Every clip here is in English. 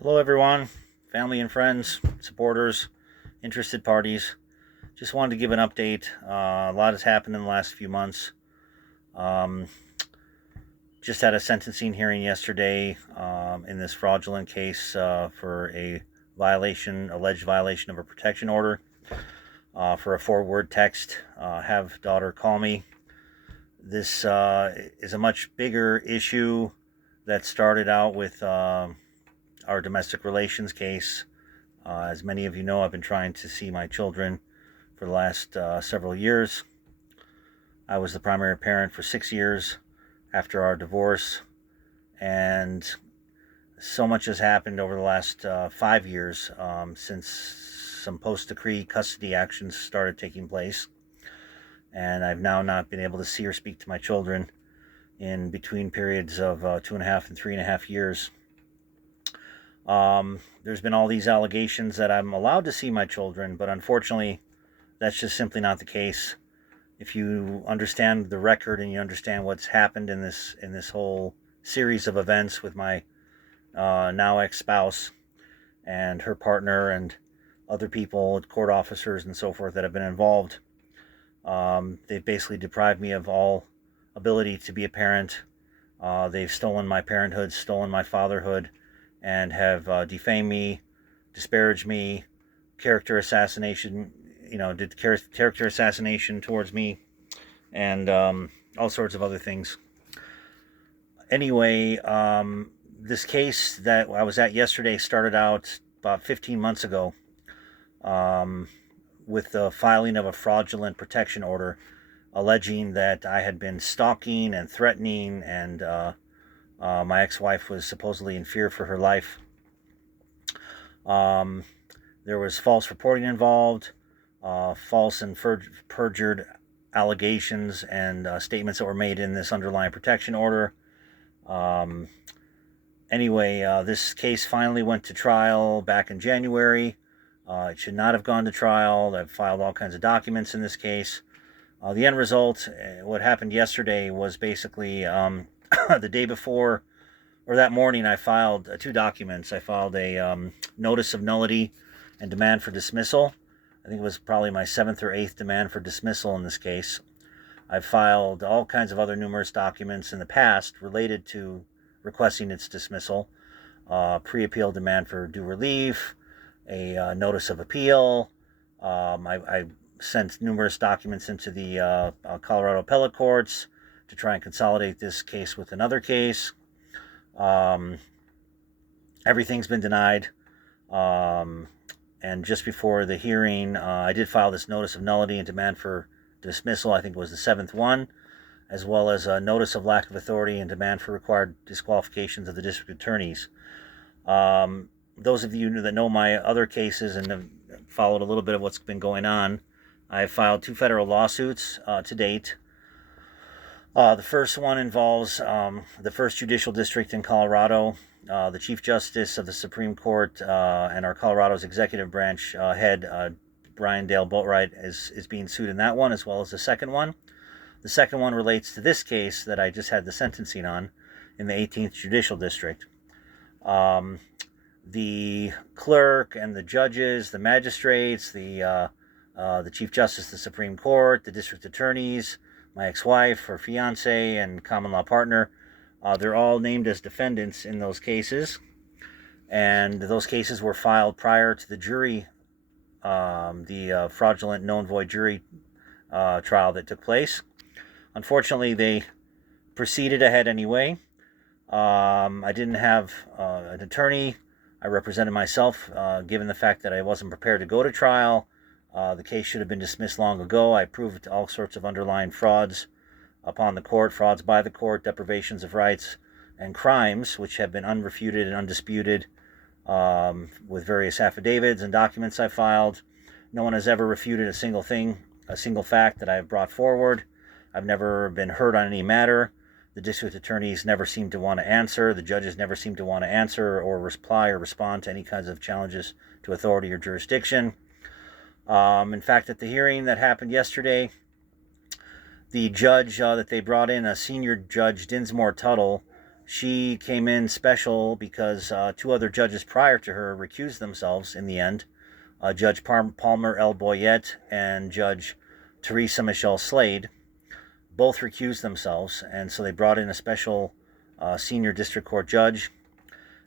Hello, everyone, family and friends, supporters, interested parties. Just wanted to give an update. A lot has happened in the last few months. Um, just had a sentencing hearing yesterday in this fraudulent case for a alleged violation of a protection order for a forward text. Have daughter call me. This is a much bigger issue that started out with our domestic relations case. As many of you know, I've been trying to see my children for the last several years. I was the primary parent for 6 years after our divorce, and so much has happened over the last 5 years since some post decree custody actions started taking place. And I've now not been able to see or speak to my children in between periods of 2.5 and 3.5 years. There's been all these allegations that I'm allowed to see my children, but unfortunately, that's just simply not the case. If you understand the record and you understand what's happened in this whole series of events with my now ex-spouse and her partner and other people, court officers and so forth that have been involved, they've basically deprived me of all ability to be a parent. They've stolen my parenthood, stolen my fatherhood, and have defamed me, disparaged me, character assassination, did character assassination towards me, and all sorts of other things. Anyway, this case that I was at yesterday started out about 15 months ago with the filing of a fraudulent protection order alleging that I had been stalking and threatening, and my ex-wife was supposedly in fear for her life. There was false reporting involved, false and perjured allegations and statements that were made in this underlying protection order. Anyway, this case finally went to trial back in January. It should not have gone to trial. I've filed all kinds of documents in this case. The end result, what happened yesterday, was basically the day before, or that morning, I filed two documents. I filed a notice of nullity and demand for dismissal. I think it was probably my seventh or eighth demand for dismissal in this case. I've filed all kinds of other numerous documents in the past related to requesting its dismissal. Pre-appeal demand for due relief, a notice of appeal. I sent numerous documents into the Colorado appellate courts to try and consolidate this case with another case. Everything's been denied. And just before the hearing, I did file this notice of nullity and demand for dismissal. I think it was the seventh one, as well as a notice of lack of authority and demand for required disqualifications of the district attorneys. Those of you that know my other cases and have followed a little bit of what's been going on, I've filed two federal lawsuits to date. The first one involves the First Judicial District in Colorado. The Chief Justice of the Supreme Court and our Colorado's executive branch head, Brian Dale Boatwright, is being sued in that one, as well as the second one. The second one relates to this case that I just had the sentencing on in the 18th Judicial District. The clerk and the judges, the magistrates, the Chief Justice of the Supreme Court, the district attorneys, my ex-wife, her fiance, and common law partner, they're all named as defendants in those cases. And those cases were filed prior to the jury, the fraudulent known void jury trial that took place. Unfortunately, they proceeded ahead anyway. I didn't have an attorney. I represented myself, given the fact that I wasn't prepared to go to trial. The case should have been dismissed long ago. I proved all sorts of underlying frauds upon the court, frauds by the court, deprivations of rights, and crimes which have been unrefuted and undisputed with various affidavits and documents I filed. No one has ever refuted a single fact that I have brought forward. I've never been heard on any matter. The district attorneys never seem to want to answer. The judges never seem to want to answer or reply or respond to any kinds of challenges to authority or jurisdiction. In fact, at the hearing that happened yesterday, the judge that they brought in, a senior judge, Dinsmore Tuttle, She came in special because two other judges prior to her recused themselves in the end, Judge Palmer L. Boyette and Judge Teresa Michelle Slade. Both recused themselves, and so they brought in a special senior district court judge.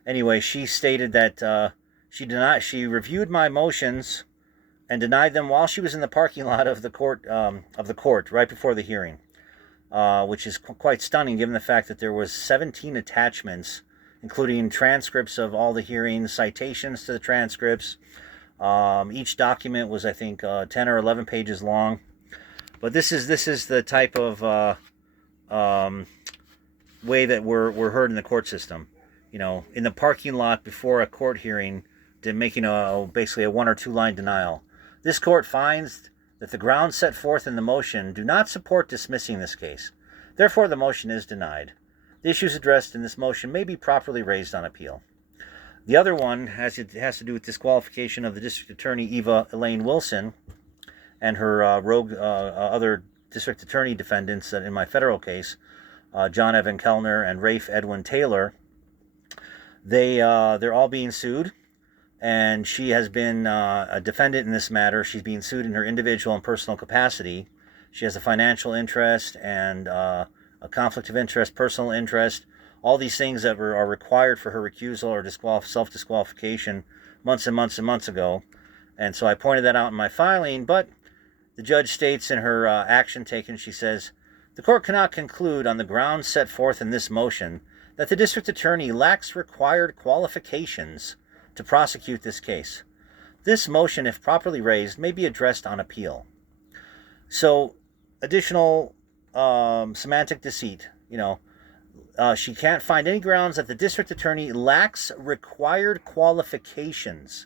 Anyway, she stated that she reviewed my motions and denied them while she was in the parking lot of the court right before the hearing, which is quite stunning given the fact that there was 17 attachments, including transcripts of all the hearings, citations to the transcripts. Each document was, I think, 10 or 11 pages long. But this is the type of way that we're heard in the court system. In the parking lot before a court hearing, making basically a 1 or 2 line denial. This court finds that the grounds set forth in the motion do not support dismissing this case. Therefore, the motion is denied. The issues addressed in this motion may be properly raised on appeal. The other one has to do with disqualification of the district attorney Eva Elaine Wilson and her rogue other district attorney defendants in my federal case, John Evan Kellner and Rafe Edwin Taylor. They're all being sued, and she has been a defendant in this matter. She's being sued in her individual and personal capacity. She has a financial interest and a conflict of interest, personal interest, all these things that are required for her recusal or self-disqualification months and months and months ago. And so I pointed that out in my filing, but the judge states in her action taken, she says, the court cannot conclude on the grounds set forth in this motion that the district attorney lacks required qualifications to prosecute this case. This motion, if properly raised, may be addressed on appeal. So, additional semantic deceit, she can't find any grounds that the district attorney lacks required qualifications.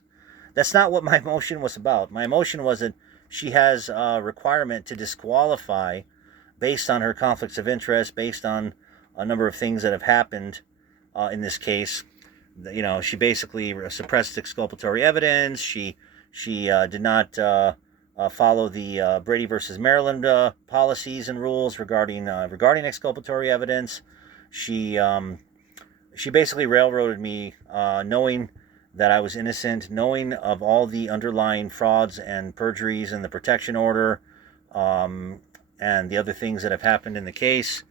That's not what my motion was about. My motion was that she has a requirement to disqualify based on her conflicts of interest, based on a number of things that have happened in this case. She basically suppressed exculpatory evidence. She did not follow the Brady versus Maryland policies and rules regarding exculpatory evidence. She basically railroaded me, knowing that I was innocent, knowing of all the underlying frauds and perjuries in the protection order, and the other things that have happened in the case,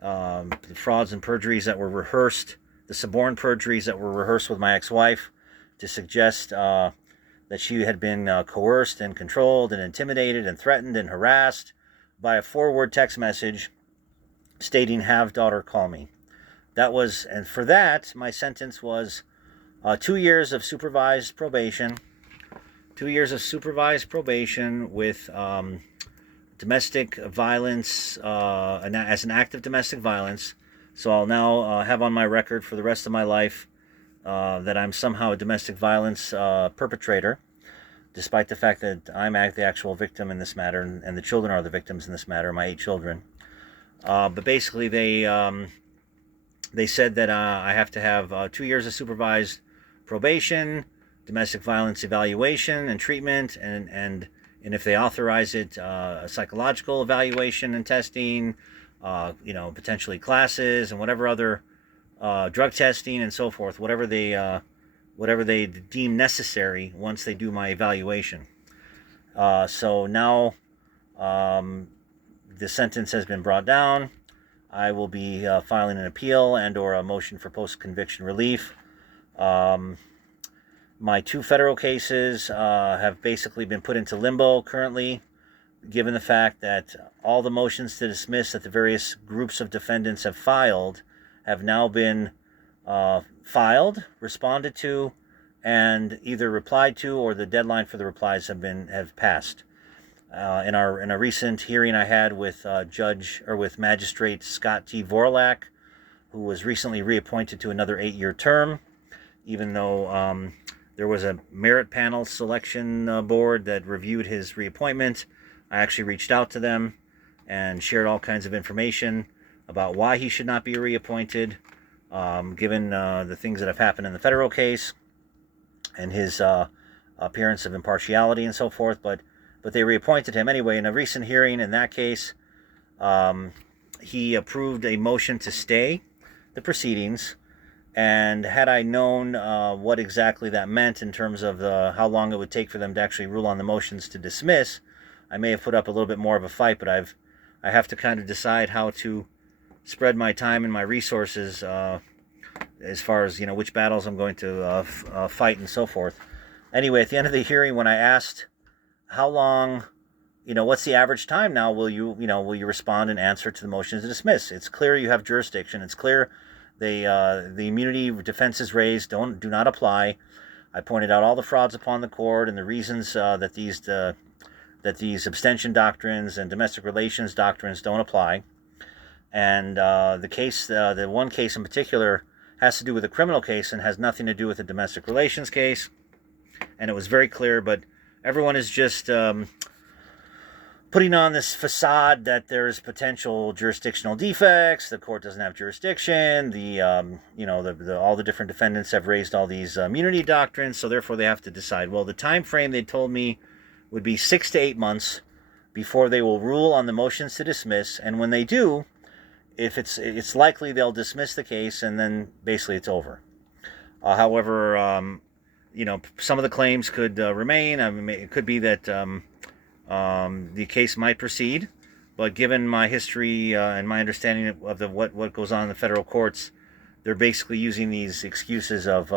the frauds and perjuries that were rehearsed, the suborned perjuries that were rehearsed with my ex-wife to suggest that she had been coerced and controlled and intimidated and threatened and harassed by a 4-word text message stating, "Have daughter call me." And for that, my sentence was 2 years of supervised probation. 2 years of supervised probation with domestic violence as an act of domestic violence. So I'll now have on my record for the rest of my life that I'm somehow a domestic violence perpetrator, despite the fact that I'm the actual victim in this matter, and the children are the victims in this matter, my 8 children. But basically, they said that I have to have 2 years of supervised probation, domestic violence evaluation and treatment, and if they authorize it, a psychological evaluation and testing, potentially classes and whatever other drug testing and so forth, whatever they deem necessary once they do my evaluation. So now the sentence has been brought down. I will be filing an appeal and or a motion for post-conviction relief. My 2 federal cases have basically been put into limbo currently, given the fact that all the motions to dismiss that the various groups of defendants have filed have now been filed, responded to, and either replied to, or the deadline for the replies have passed. In a recent hearing I had with Magistrate Scott T. Vorlak, who was recently reappointed to another 8-year term, even though there was a merit panel selection board that reviewed his reappointment. I actually reached out to them and shared all kinds of information about why he should not be reappointed, given the things that have happened in the federal case and his appearance of impartiality and so forth. But they reappointed him anyway. In a recent hearing in that case, he approved a motion to stay the proceedings. And had I known what exactly that meant in terms of how long it would take for them to actually rule on the motions to dismiss, I may have put up a little bit more of a fight. But I have to kind of decide how to spread my time and my resources as far as which battles I'm going to fight and so forth. Anyway, at the end of the hearing, when I asked how long, what's the average time now, will you respond and answer to the motion to dismiss? It's clear you have jurisdiction. It's clear the immunity defenses raised do not apply. I pointed out all the frauds upon the court and the reasons that these abstention doctrines and domestic relations doctrines don't apply. And the one case in particular has to do with a criminal case and has nothing to do with a domestic relations case. And it was very clear, but everyone is just putting on this facade that there's potential jurisdictional defects. The court doesn't have jurisdiction. All the different defendants have raised all these immunity doctrines, so therefore they have to decide. Well, the time frame they told me would be 6 to 8 months before they will rule on the motions to dismiss, and when they do, if it's likely they'll dismiss the case, and then basically it's over. However, some of the claims could remain. I mean, it could be that the case might proceed, but given my history and my understanding of what goes on in the federal courts, they're basically using these excuses of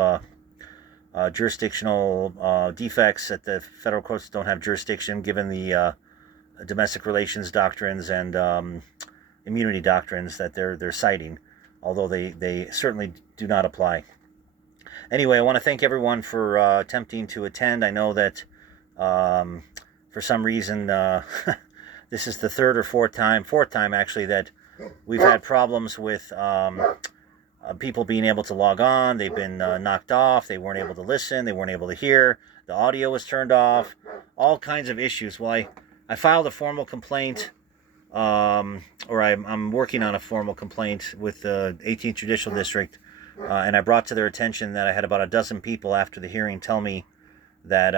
jurisdictional defects, that the federal courts don't have jurisdiction given the domestic relations doctrines and immunity doctrines that they're citing, although they certainly do not apply. Anyway, I want to thank everyone for attempting to attend. I know that for some reason this is the fourth time actually, that we've had problems with people being able to log on. They've been knocked off. They weren't able to listen. They weren't able to hear. The audio was turned off. All kinds of issues. Well, I filed a formal complaint, or I'm working on a formal complaint with the 18th Judicial District, and I brought to their attention that I had about a dozen people after the hearing tell me that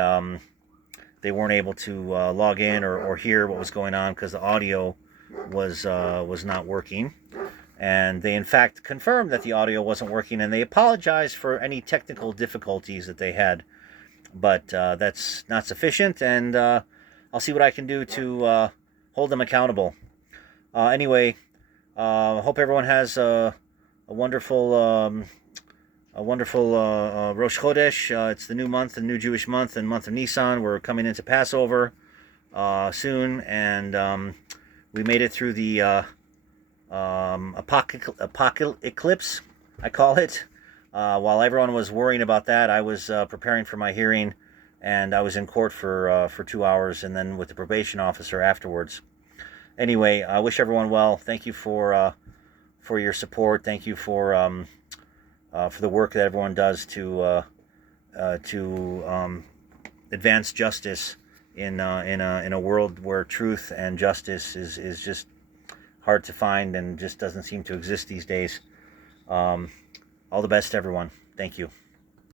they weren't able to log in or hear what was going on because the audio was not working. And they in fact confirmed that the audio wasn't working, and they apologized for any technical difficulties that they had. But that's not sufficient, and I'll see what I can do to hold them accountable. Anyway, hope everyone has a wonderful Rosh Chodesh. It's the new month, the new Jewish month, and month of Nisan. We're coming into Passover soon, and we made it through the apocalypse, I call it. While everyone was worrying about that, I was preparing for my hearing, and I was in court for 2 hours, and then with the probation officer afterwards. Anyway, I wish everyone well. Thank you for your support. Thank you for the work that everyone does to advance justice in a world where truth and justice is just hard to find and just doesn't seem to exist these days. All the best, everyone. Thank you.